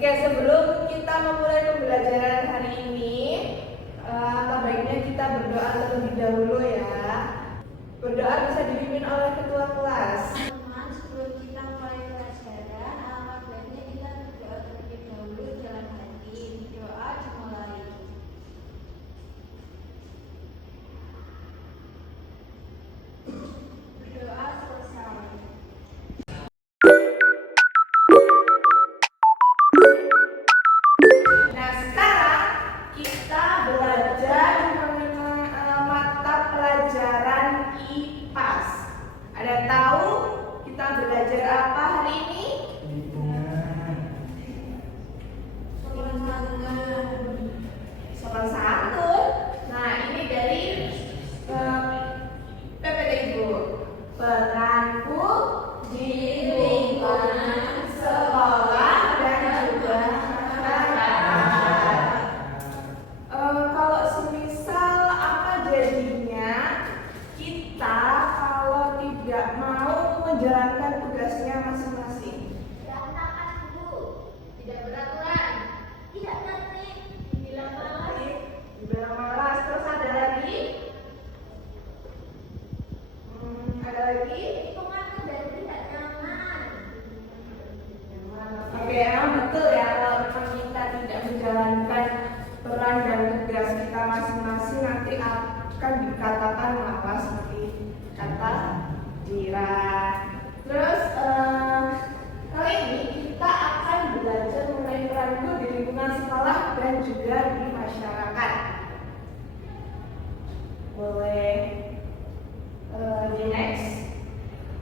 Oke, sebelum kita memulai pembelajaran hari ini, baiknya kita berdoa terlebih dahulu ya. Berdoa bisa dipimpin oleh ketua kelas. Sebelum kita mulai pelajaran, baiknya kita berdoa terlebih dahulu dalam hati. Doa dimulai. Berdoa selesai. Nah, sekarang kita belajar mengenai mata pelajaran IPAS. Ada tahu kita belajar apa hari ini? Soal santun. Nah, ini dari PPT Ibu. Peranku di lingkungan sekolah dan juga masyarakat. Kalau semisal apa jadinya kita kalau tidak mau menjalankan tugasnya masing-masing? Berantakan dulu, tidak beraturan, tidak tertib, dibilang malas. Dibilang malas. Terus ada lagi? Ada lagi? Hitungannya dan tidak nyaman. Oke, emang betul ya kalau memang kita tidak menjalankan peran dan tugas kita masing-masing nanti akan dikatakan malas seperti kata Dira. Terus kali ini kita akan belajar mengenai peran guru di lingkungan sekolah dan juga di masyarakat. Boleh di next.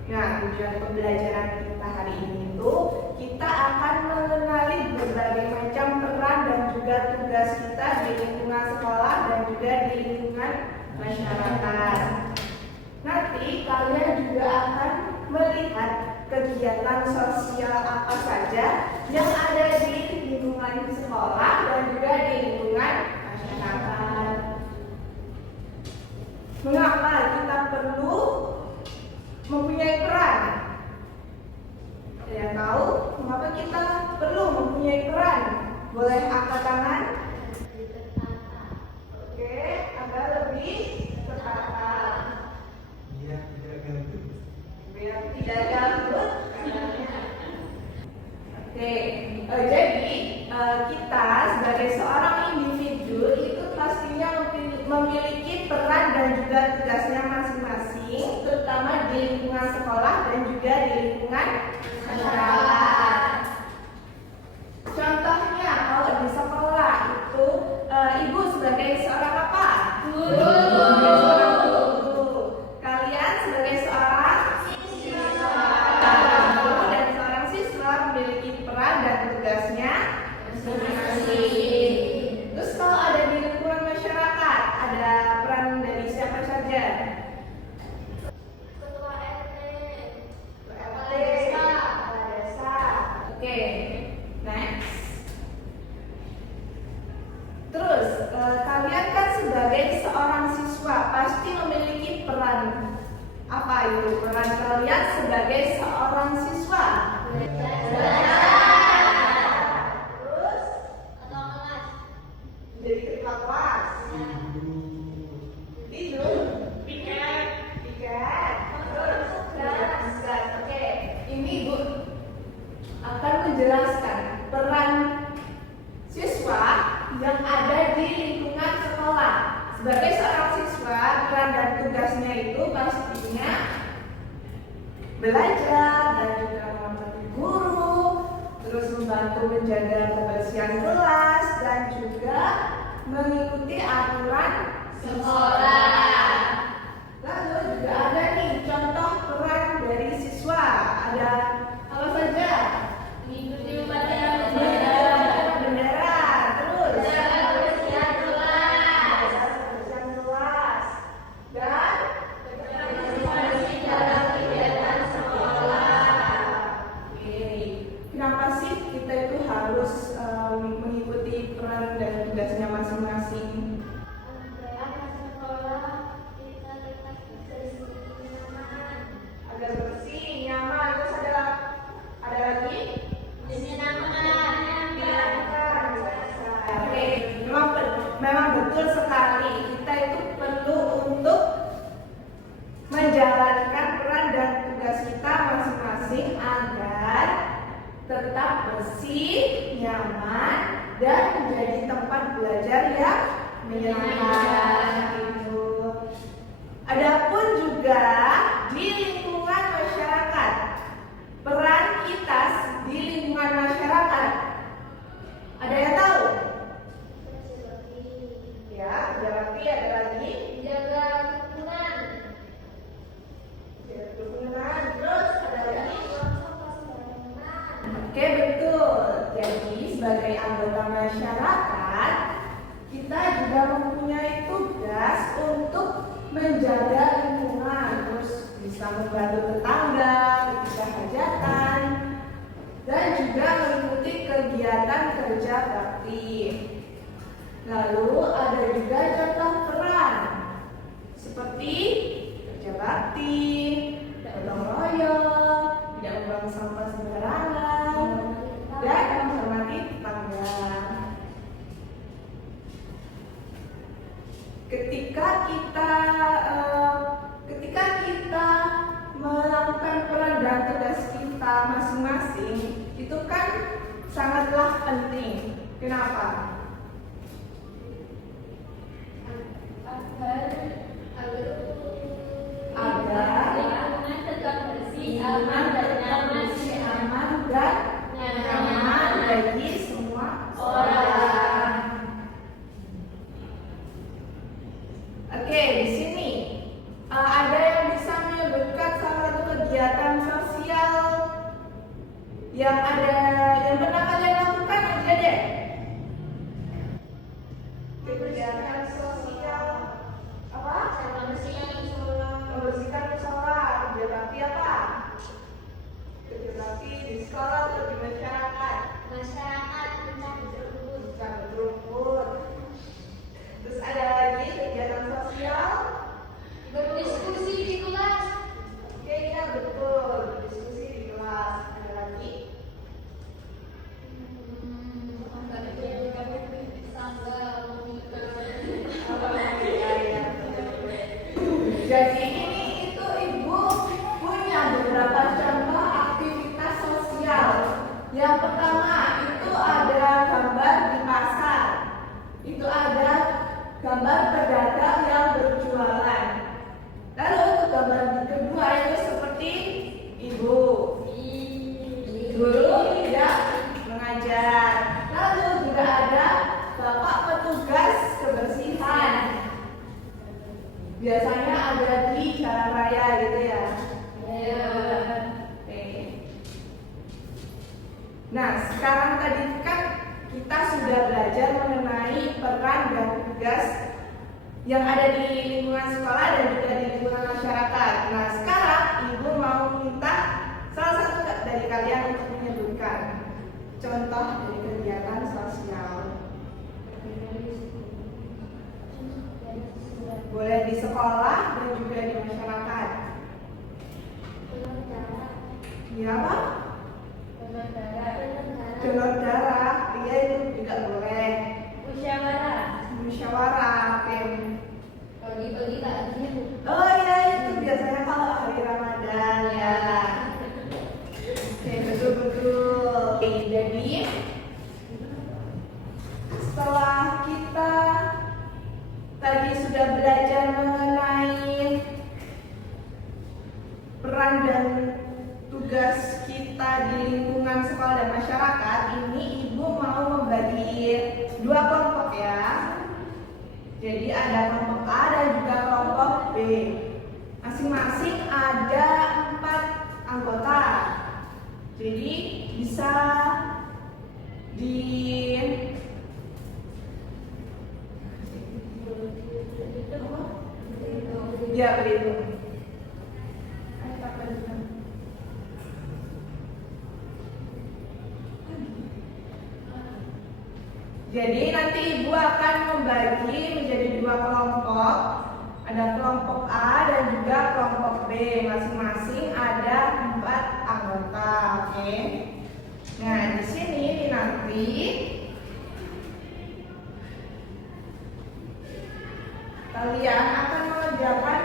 Nah, tujuan pembelajaran kita hari ini itu kita akan mengenali berbagai macam peran dan juga tugas kita di lingkungan sekolah dan juga di lingkungan masyarakat. Nanti kalian juga akan melihat kegiatan sosial apa saja yang ada di lingkungan sekolah dan juga di lingkungan masyarakat. Mengapa kita perlu mempunyai peran? Ada yang tahu mengapa kita perlu mempunyai peran? Boleh angkat tangan? Oke, agak lebih tertata. Biar tidak gabut. Biar tidak gabut. Oke, jadi kita sebagai seorang individu itu pastinya memiliki peran dan juga tugasnya masing-masing, terutama di lingkungan sekolah dan juga di lingkungan masyarakat. Contohnya kalau di sekolah itu ibu sebagai seorang apa? Guru. Seorang guru. Kalian sebagai seorang siswa. Guru dan seorang siswa memiliki peran dan tugasnya masing-masing. Terus kalau ada di lingkungan masyarakat, ada peran dari siapa saja? Ketua RT, RT, kalian sebagai seorang siswa? Terus jadi ketua kelas. Tidur. Piket. Terus tugas. Oke. Ini Ibu akan menjelaskan peran siswa yang ada di lingkungan sekolah. Sebagai seorang siswa, peran dan tugasnya itu pastinya belajar dan juga menghormati guru, terus membantu menjaga kebersihan kelas dan juga mengikuti aturan sekolah. Lalu juga ada nih contoh peran dari siswa. Ada apa saja? mengikuti Bendera, terus kebersihan kelas dan kenapa sih kita itu harus mengikuti peran dan tugasnya masing-masing? Agar bersih, nyaman, terus ada lagi? Oke, memang betul sekali. Kita itu perlu untuk menjalankan peran dan tugas kita masing-masing agar tetap bersih, nyaman, dan menjadi tempat belajar yang menyenangkan. Adapun juga di lingkungan masyarakat, peran kita di lingkungan masyarakat, ada yang tahu? Ya, ada lagi, Jaga kerukunan. kerukunan, terus ada lagi. Oke, betul. Jadi sebagai anggota masyarakat, kita juga mempunyai tugas untuk menjaga lingkungan, terus bisa membantu tetangga ketika hajatan, dan juga mengikuti kegiatan kerja bakti. Lalu ada juga contoh peran seperti kerja bakti, gotong royong, tidak membuang sampah sembarangan, dan menghormati tetangga. Ketika kita melakukan peran dan tugas kita masing-masing, itu kan sangatlah penting. Kenapa? Agar lingkungan tetap bersih, aman aman dan nyaman bagi semua orang. Oke, di sini ada yang bisa menyebutkan salah satu kegiatan sosial yang pernah kalian lakukan aja deh. Kegiatan sosial apa? Membersihkan musola, kerja bakti apa? Kerja bakti di sekolah atau di masyarakat? Bukan berumput. Terus ada lagi kegiatan sosial? berdiskusi di kelas. Oke, ya betul. Diskusi di kelas. Ada lagi? Jadi itu Ibu punya beberapa contoh aktivitas sosial. Yang pertama itu ada gambar di pasar. Itu ada gambar pedagang yang berjualan. Lalu untuk gambar kedua itu seperti Ibu guru yang mengajar. Lalu juga ada Bapak petugas kebersihan. Biasanya ada di jalan raya gitu ya. Oke. Nah, sekarang tadi kan kita sudah belajar mengenai peran dan tugas yang ada di lingkungan sekolah dan juga di lingkungan masyarakat. Nah, sekarang Ibu mau minta salah satu dari kalian untuk menyebutkan contoh dari kegiatan sosial. Boleh di sekolah dan juga di masyarakat. Ya apa? Donor darah. Donor darah. Iya itu juga boleh. Musyawarah. Musyawarah. Oke. Bagi-bagi takjil. Oh iya itu biasanya kalau hari Ramadan ya. Oke betul-betul. Oke, jadi setelah kita tadi sudah belajar mengenai peran dan tugas kita di lingkungan sekolah dan masyarakat, ini Ibu mau membagi dua kelompok ya. Jadi ada kelompok A dan juga kelompok B. Masing-masing ada 4 anggota. Jadi bisa di ya berhitung. Jadi nanti Ibu akan membagi menjadi 2 kelompok. Ada kelompok A dan juga kelompok B. Masing-masing ada 4 anggota. Oke. Nah, di sini nanti kalian akan mengerjakan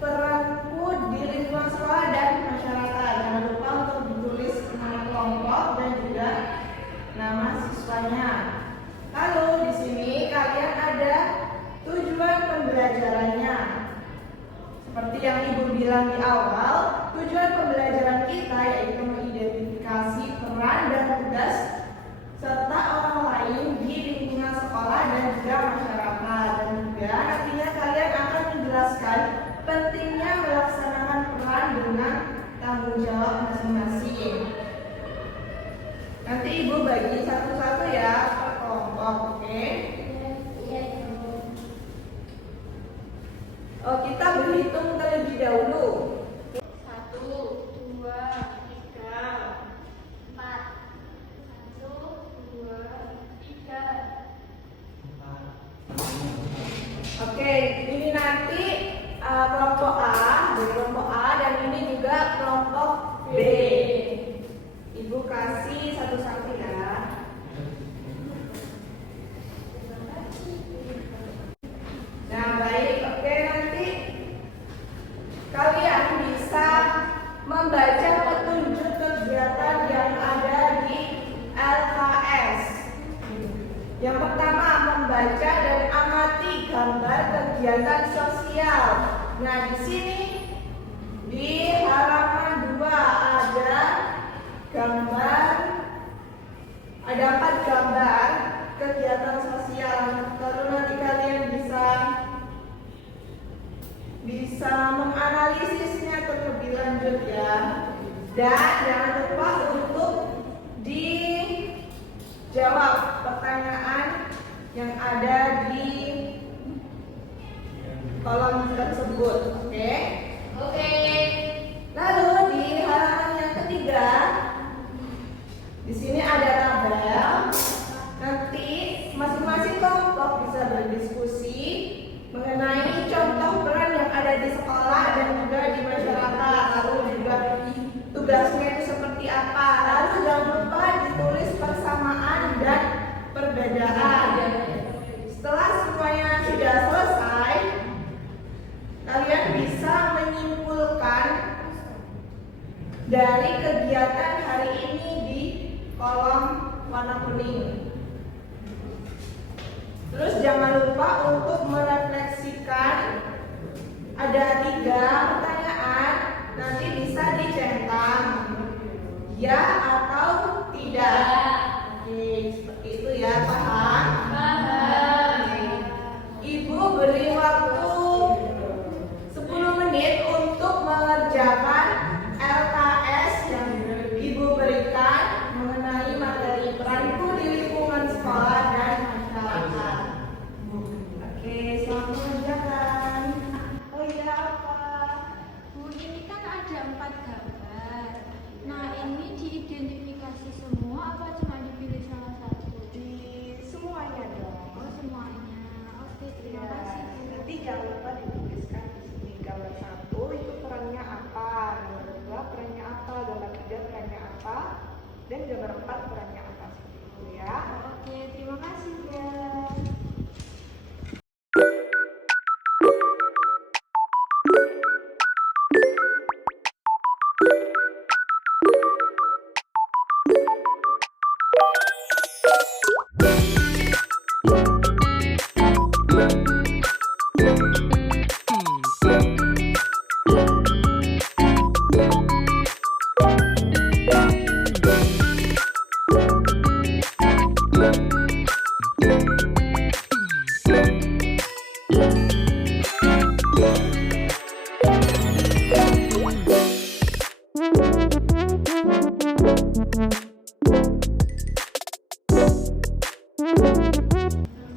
peranku di lingkungan sekolah dan masyarakat. Jangan lupa untuk ditulis nama kelompok dan juga nama siswanya. Lalu di sini kalian ada tujuan pembelajarannya. Seperti yang Ibu bilang di awal, tujuan pembelajaran kita yaitu mengidentifikasi peran dan tugas serta orang lain di lingkungan sekolah dan juga masyarakat. Dan juga nantinya kalian akan menjelaskan pentingnya melaksanakan peran dengan tanggung jawab masing-masing. Nanti Ibu bagi satu-satu ya per kelompok, oke? Oh, kita berhitung terlebih dahulu. 1, 2, 3, 4. 1, 2, 3. Oke, ini nanti kelompok A, dari kelompok A dan ini juga kelompok B. Ibu kasih satu-satu ya. Nah, baik. Oke, nanti kalian bisa membaca petunjuk kegiatan yang ada di LKS. Yang pertama, membaca dan amati gambar kegiatan sosial. Nah, di sini di halaman 2 ada gambar, ada 4 gambar kegiatan sosial. Lalu nanti kalian bisa menganalisisnya terlebih lanjut ya. Dan jangan lupa untuk dijawab pertanyaan yang ada di kolom tersebut. Oke? Oke. Lalu di halaman yang ketiga, di sini ada tabel. Nanti masing-masing kelompok bisa berdiskusi mengenai contoh peran yang ada di sekolah dan juga di masyarakat. Lalu juga tugasnya itu seperti apa. Lalu jangan lupa ditulis persamaan dan perbedaan. Setelah semuanya sudah selesai, kalian bisa menyimpulkan dari kegiatan hari ini di kolom warna kuning. Terus jangan lupa untuk merefleksikan. Ada 3 pertanyaan, nanti bisa dicentang ya atau tidak. Oke, seperti itu ya, paham? Paham. Ibu beri waktu 10 menit untuk mengerjakan LKS yang Ibu berikan mengenai materi peranku di lingkungan sekolah dan masyarakat. Oke, selamat mengerjakan. Oh iya apa? Bu, ini kan ada 4 gambar. Nah, ini diidentifikasi semua apa cuma dipilih salah satu? Di semuanya dong. Oh, semuanya. Oke, terima Ya, kasih. Bu. nanti jangan lupa dituliskan di sini gambar 1 itu perannya apa, gambar 2 perannya apa, gambar 3 apa, dan gambar 4 perannya apa, seperti itu ya. Oke, terima kasih ya.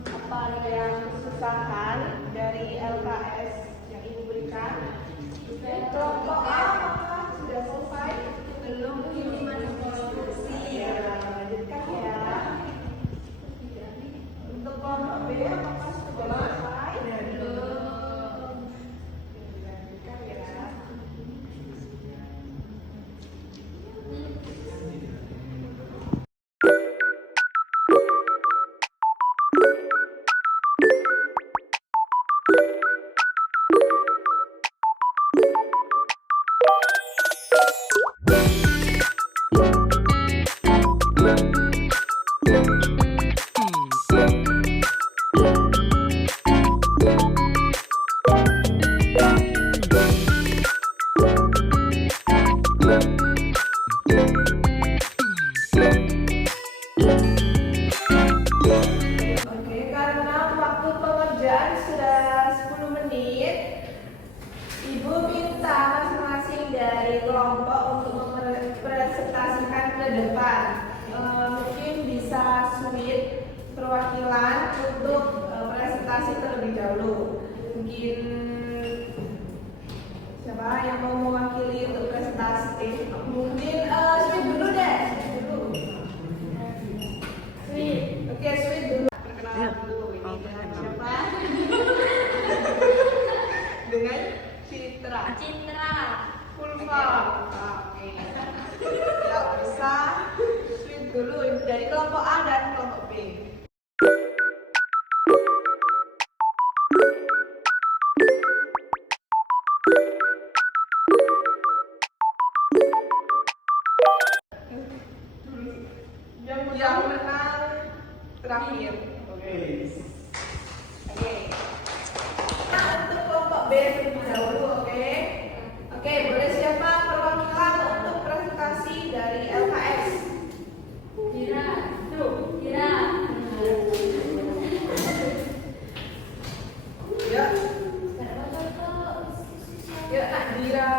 Apa ada yang kesusahan dari LKS yang Ibu berikan? Kelompok A apakah sudah selesai? Belum, ini masih diskusi. Ya, lanjutkan ya. Untuk kelompok B apakah sudah selesai? Belum. Lanjutkan ya. Oke, karena waktu pengerjaan sudah 10 menit, Ibu minta masing-masing dari kelompok untuk mempresentasikan ke depan. Mungkin bisa suite perwakilan untuk presentasi terlebih dahulu. Mungkin siapa yang mau mewakili untuk presentasi? Mungkin suite dulu deh. Suite. Oke, suite dulu. Perkenalan dulu ini dengan siapa? Dengan Citra. Citra. Pulva. Oke. Ya, bisa suite dulu dari kelompok A dan kelompok B. Yang menang terakhir. Oke. Nah, untuk kelompok B terlebih dahulu, oke? Oke, boleh siapa perwakilan untuk presentasi dari LKS? Kira. Kira. Ya. Ya, Kak Dira.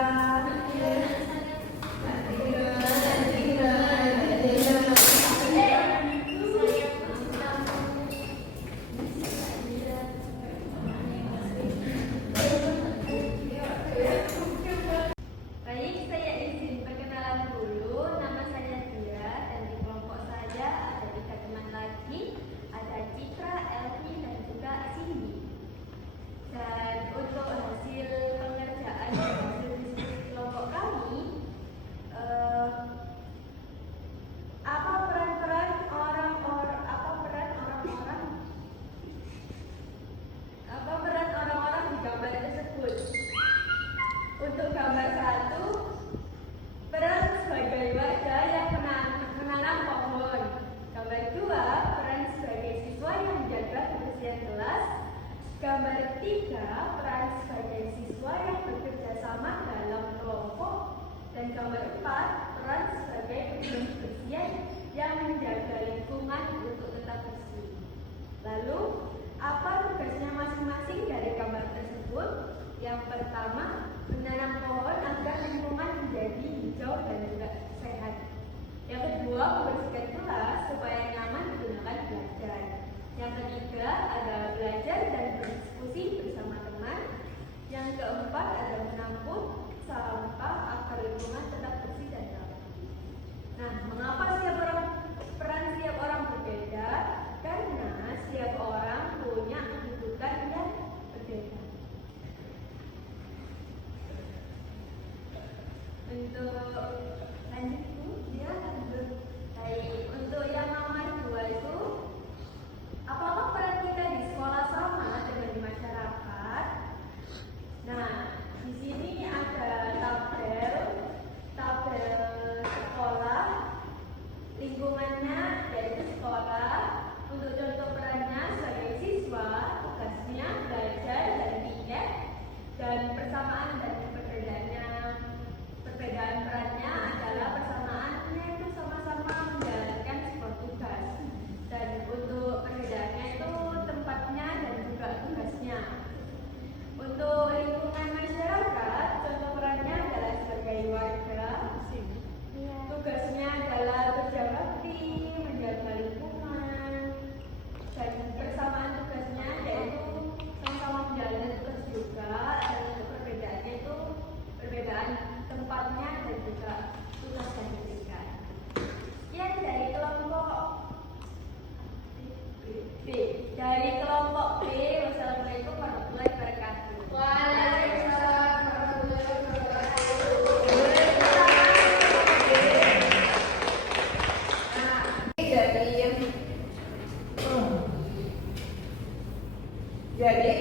Baik, saya izin perkenalan dulu. Nama saya Dira dan di kelompok saya ada 3 teman lagi. Ada Citra, Elvi, dan juga Cindy. Dan untuk hasil pengerjaan dan hasil diskusi kelompok kami, apa peran orang-orang di gambar tersebut? Untuk gambar 1, peran sebagai warga yang menanam pohon. Gambar 2, peran sebagai siswa yang menjaga kebersihan kelas. Gambar 3, peran sebagai siswa yang bekerja sama dalam kelompok. Dan gambar 4, peran sebagai kebersihan yang menjaga lingkungan untuk tetap bersih. Lalu, apa tugasnya masing-masing dari gambar tersebut? Yang pertama, menanam pohon agar lingkungan menjadi hijau dan juga sehat. Yang kedua, membersihkan kelas supaya nyaman digunakan belajar. Yang ketiga, adalah belajar dan berdiskusi bersama teman. Yang keempat, adalah menampung sampah agar lingkungan tetap bersih dan rapi. Nah, mengapa peran setiap orang berbeda? Karena setiap orang punya kedudukan yang berbeda.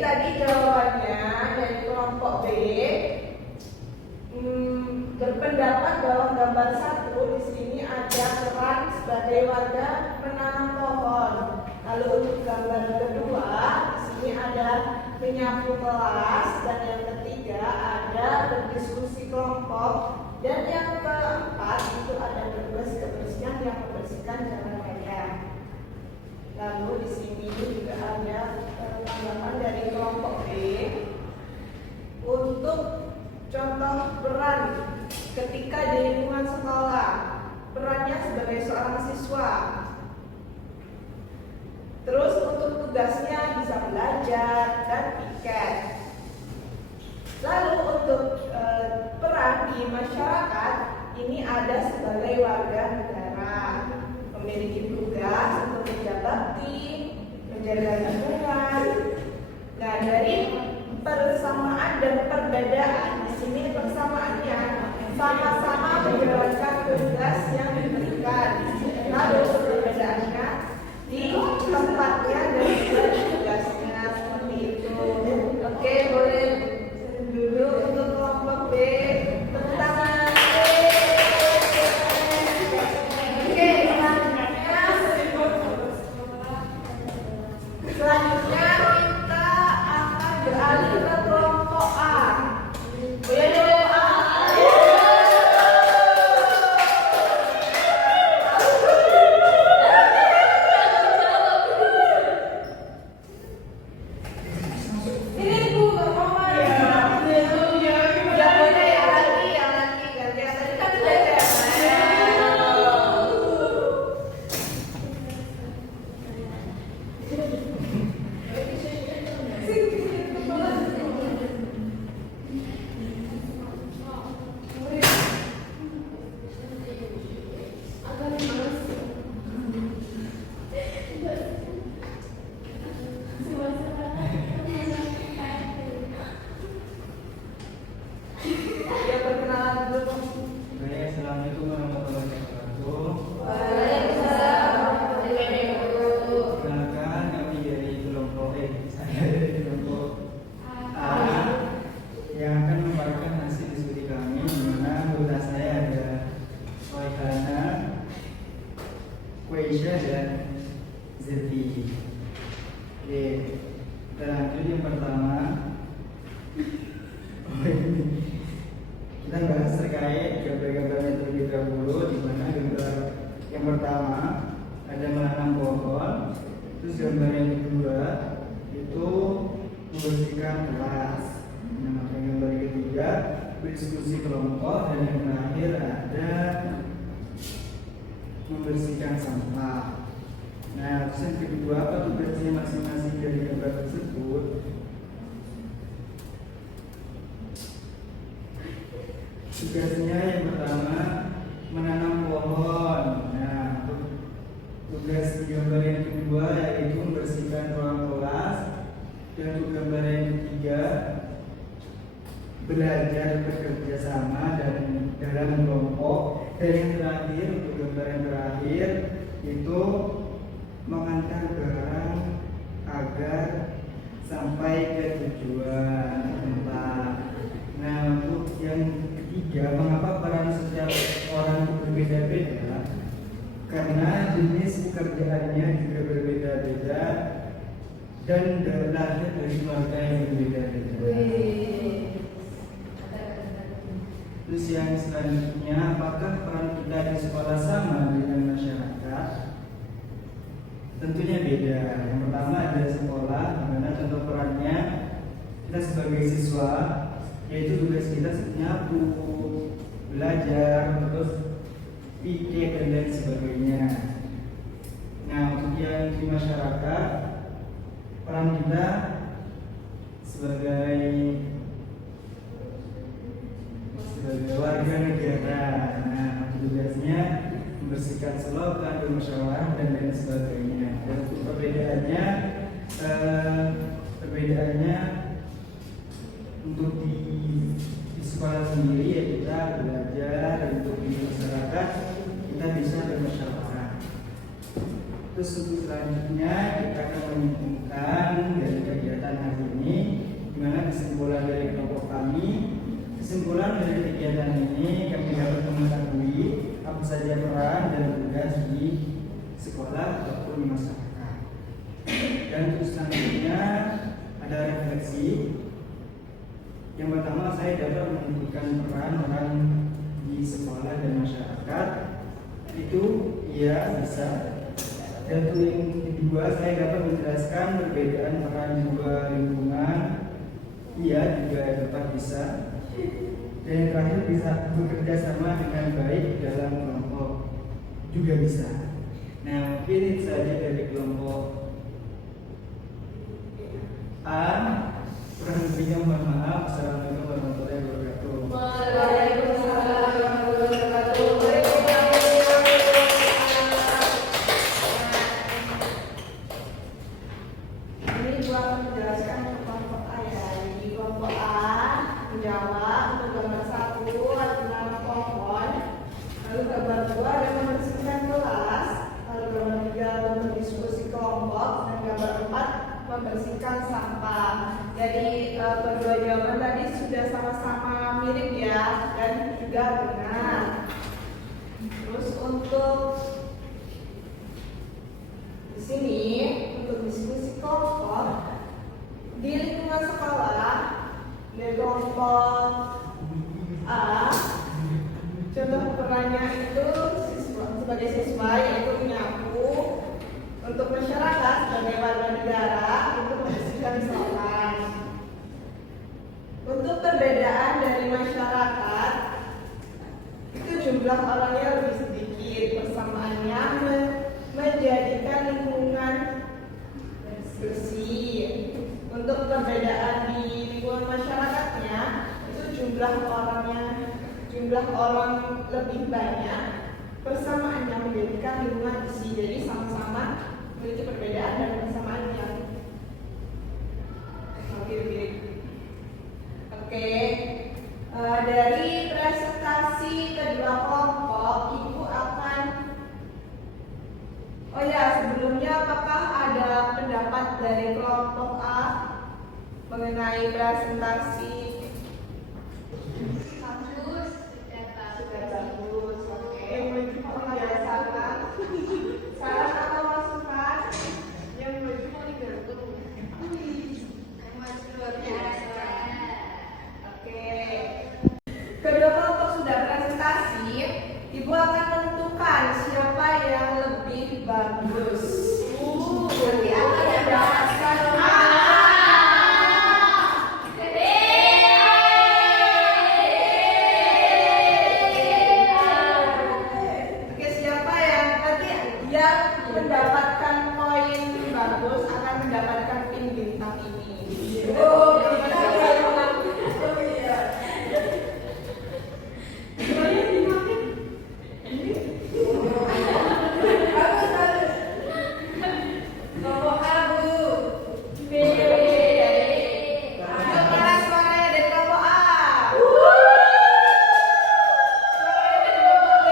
tadi jawabannya dari kelompok B berpendapat bahwa gambar 1 di sini ada peran sebagai warga menanam pohon. Lalu untuk gambar kedua di sini ada menyapu kelas, dan yang ketiga ada berdiskusi kelompok, dan yang keempat itu ada tugas kebersihan yang membersihkan jalan raya. Lalu di sini juga ada tanggapan dari kelompok B untuk contoh peran ketika di lingkungan sekolah, perannya sebagai seorang siswa. Terus untuk tugasnya bisa belajar dan piket. Lalu untuk peran di masyarakat ini ada sebagai warga negara, memiliki tugas untuk kerja bakti, menjaga lingkungan. Nah, dari persamaan dan perbedaan di sini persamaannya sama-sama menjalankan tugas yang diberikan. Lalu perbedaannya di tempatnya dan juga di tugasnya, seperti itu. Oke, boleh dulu untuk kelompok B. Tepuk tangan. Oke, selanjutnya kita akan beralih ke kelompok A. Boleh jawab A? Ini Bu, gak mau ya. Ya boleh yang lagi ganti. Tadi kan sudah ya perkenalan dulu. Baik, assalamualaikum warahmatullahi wabarakatuh. Perkenalkan, kami dari kelompok saya dari kelompok A yang akan memaparkan hasil diskusi kami, di mana anggota saya ada Waihana, Kwaisha, dan Zeti. Oke, kita lanjut yang pertama. Kita bahas terkait gambar-gambarnya terlebih dahulu, di mana gambar yang pertama ada menanam pohon, terus gambar yang kedua itu membersihkan kelas. Nah, gambar yang ketiga berdiskusi kelompok, dan yang terakhir ada membersihkan sampah. Nah, terus yang kedua apa tugasnya masing-masing dari gambar tersebut? Tugasnya yang pertama menanam pohon. Nah, tugas gambar yang kedua yaitu membersihkan ruang kelas, dan untuk gambar yang ketiga belajar bekerja sama dan dalam kelompok, dan yang terakhir untuk gambar yang terakhir itu mengantar barang agar sampai ke tujuan tempat. Nah, untuk yang ketiga, mengapa peran setiap orang berbeda-beda? Karena jenis pekerjaannya juga berbeda-beda dan lahir dari keluarga yang berbeda-beda. Terus yang selanjutnya, apakah peran kita di sekolah sama dengan masyarakat? Tentunya beda. Yang pertama ada sekolah, dimana contoh perannya kita sebagai siswa, yaitu tugas kita nyapu, belajar, terus pikir dan lain sebagainya. Nah, untuk yang di masyarakat, peran kita sebagai warga negara. Nah, tugasnya membersihkan selokan, bermusyawarah dan lain sebagainya. Dan untuk perbedaannya untuk di sekolah sendiri ya kita belajar, dan untuk di masyarakat kita bisa bermusyawarah. Terus untuk selanjutnya kita akan menyimpulkan dari kegiatan hari ini, di mana kesimpulan dari kelompok kami. Kesimpulan dari kegiatan ini kami dapat mengetahui apa saja peran dan tugas di sekolah ataupun di masyarakat. Dan untuk selanjutnya ada refleksi. Yang pertama, saya dapat menentukan peran di sekolah dan masyarakat itu ia bisa. Dan untuk yang kedua, saya dapat menjelaskan perbedaan peran dua lingkungan, ia juga dapat bisa. Dan yang terakhir, bisa bekerja sama dengan baik dalam kelompok juga bisa. Nah, mungkin itu saja dari kelompok A. Kurang lebihnya mohon maaf. Assalamualaikum warahmatullahi wabarakatuh. Waalaikumsalam warahmatullahi wabarakatuh. Ini gua akan menjelaskan untuk kelompok A ya. Jadi kelompok A menjawab untuk gambar 1 ada nama pohon, lalu gambar 2 ada membersihkan kelas, lalu gambar 3 berdiskusi kelompok, dan gambar 4 membersihkan sampah. Jadi kedua jawaban tadi sudah sama-sama mirip ya, dan juga benar. Terus untuk di sini untuk diskusi kelompok di lingkungan sekolah, dari kelompok A, contoh perannya itu sebagai siswa yaitu menyapu, untuk masyarakat sebagai warga negara untuk membersihkan saluran. Untuk perbedaan dari masyarakat itu jumlah orangnya lebih sedikit, persamaannya menjadikan lingkungan bersih. Untuk perbedaan di lingkungan masyarakatnya itu jumlah orang lebih banyak, persamaannya menjadikan lingkungan bersih. Jadi sama-sama memiliki perbedaan dan persamaan yang mirip-mirip. Oke, dari presentasi kedua kelompok, Ibu akan sebelumnya apakah ada pendapat dari kelompok A mengenai presentasi? Bagus, Sudah bagus. Oke, ada saran? Saran atau masukan? Yang menuju poligrafi. luar biasa. Oke. Kedua kelompok sudah presentasi. Ibu akan menentukan siapa yang lebih bagus. Nanti akan mendapatkan Oke, siapa yang nanti yang mendapatkan poin bagus akan mendapatkan pin bintang ini. Kelompok A, Bu. Ayo, mana suaranya dari kelompok A? Suaranya dari kelompok B.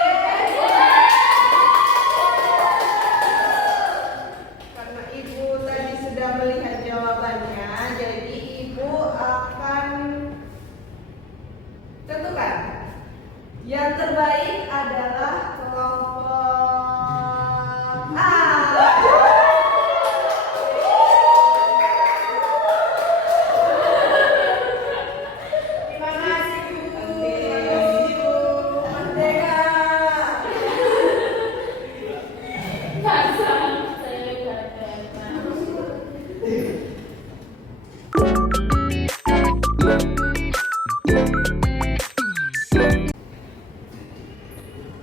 Karena Ibu tadi sudah melihat jawabannya, jadi Ibu akan tentukan yang terbaik adalah kelompok A. Terima kasih, Bu. Terima kasih, Bu. Merdeka.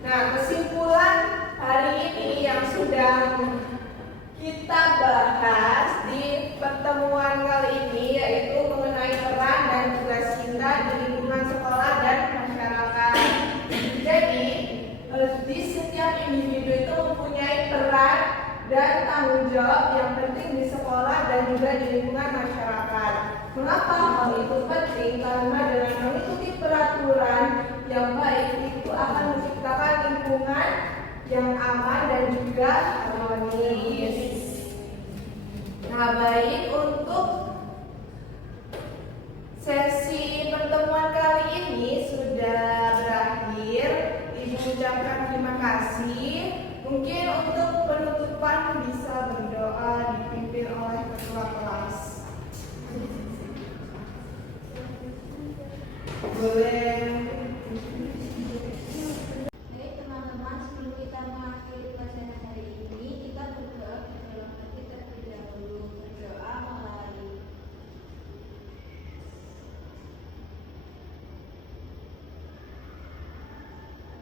Nah, kesimpulan hari ini yang sudah kita bahas di pertemuan kali ini yaitu mengenai peran dan tugas kita di lingkungan sekolah dan masyarakat. Jadi, di setiap individu itu mempunyai peran dan tanggung jawab yang penting di sekolah dan juga di lingkungan masyarakat. Mengapa hal itu penting? Karena dengan mengikuti peraturan yang baik itu akan menciptakan lingkungan yang aman dan juga harmonis. Nah, baik, untuk sesi pertemuan kali ini sudah berakhir. Ibu ucapkan terima kasih. Mungkin untuk penutupan bisa berdoa dipimpin oleh ketua kelas. Boleh. Baik teman-teman, sebelum kita mengakhiri pelajaran hari ini, kita berdoa dalam hati terlebih dahulu. Berdoa mulai.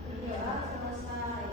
Berdoa selesai.